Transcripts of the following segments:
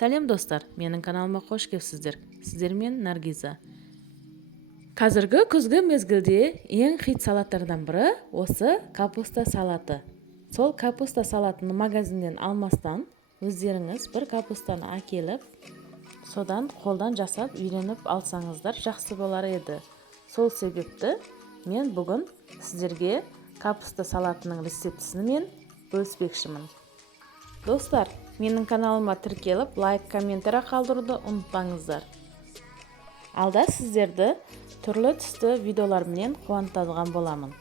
Сәлем достар, менің каналыма қош келіпсіздер. Сіздермен Наргиза. Қазіргі күзгі мезгілде ең хит салаттардан бірі осы капуста салаты. Сол капуста салатын магазиннен алмастан, өздеріңіз бір капустаны әкеліп, содан қолдан жасап үйреніп алсаңыздар жақсы болар еді. Сол себепті мен бүгін сіздерге капуста салатының рецептісімен бөліспекшімін. Достар, менің каналыма тіркеліп, лайк, комментарий қалдыруды ұмытпаңыздар. Алда сіздерді түрлі түсті видеолармен қуантадыған боламын.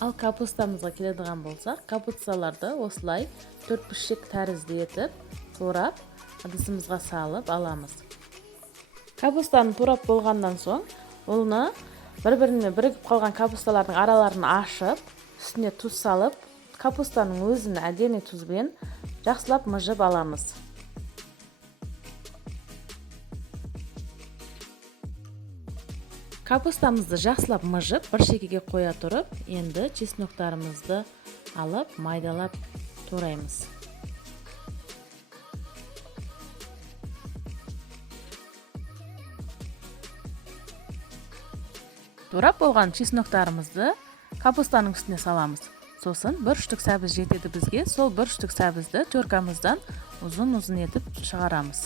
Ал капустамызға келедіған болсақ, капусталарды осылай 4 пішек тәрізді етіп, турап, ыдысымызға салып аламыз. Капустаны турап болғаннан соң, оны бір-біріне бірігіп қалған капусталардың араларын ашып, үстіне тұз салып, капустаның өзін әдемі тұзбен жақсылап мыжып аламыз. Капустамызды жақсылап мыжып, бір шекеге қоя тұрып, енді чесноктарымызды алып, майдалап тураймыз. Турап болған чесноктарымызды капустаның үстіне саламыз. Сосын бір штук сәбіз жетеді бізге, сол бір штук сәбізді теркамыздан ұзын-ұзын етіп шығарамыз.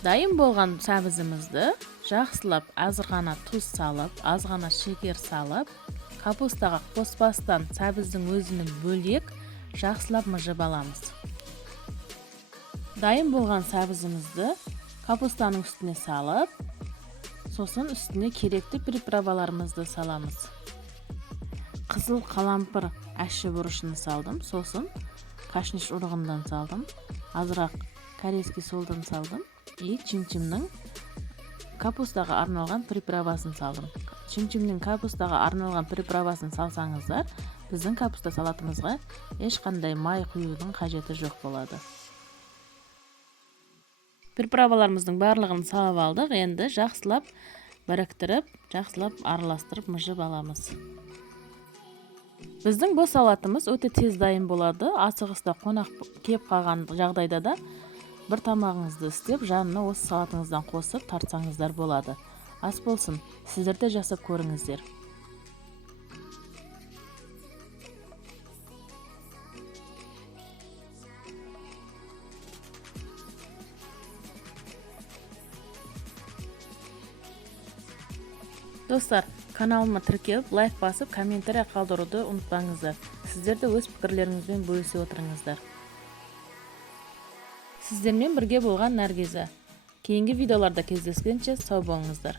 Дайын болған сәбізімізді жақсылап азғана тұз салып, азғана шекер салып, капустаға қоспастан сәбіздің өзінің бөлек жақсылап мыжып аламыз. Дайын болған сәбізімізді капустаның үстіне салып, сосын үстіне керекті приправаларымызды саламыз. Қызыл қалампыр әші бұрышын салдым, сосын кашниш урығынан салдым, азырақ корейский солдан салдым, и чимчимнің капустаға арналған приправасын салдым. Чимчимнің капустаға арналған приправасын салсаңыздар, біздің капуста салатымызға ешқандай май құюдың қажеті жоқ болады. Приправаларымыздың барлығын салып алдық, енді жақсылап біріктіріп, жақсылап араластырып мыжып аламыз. Біздің бұл салатымыз өте тез дайын болады. Асығыста қонақ кеп қалған жағдайда да бір тамағыңызды істеп, жанына осы салатыңыздан қосып тартсаңыздар болады. Ас болсын, сіздер де жасап көріңіздер. Достар, каналыма тіркеліп, лайк басып, комментарий қалдыруды ұмытпаңыздар. Сіздер де өз пікірлеріңізбен бөлісе отырыңыздар. Сіздермен бірге болған Наргиза. Кейінгі видеоларда кездескенше сау болыңыздар.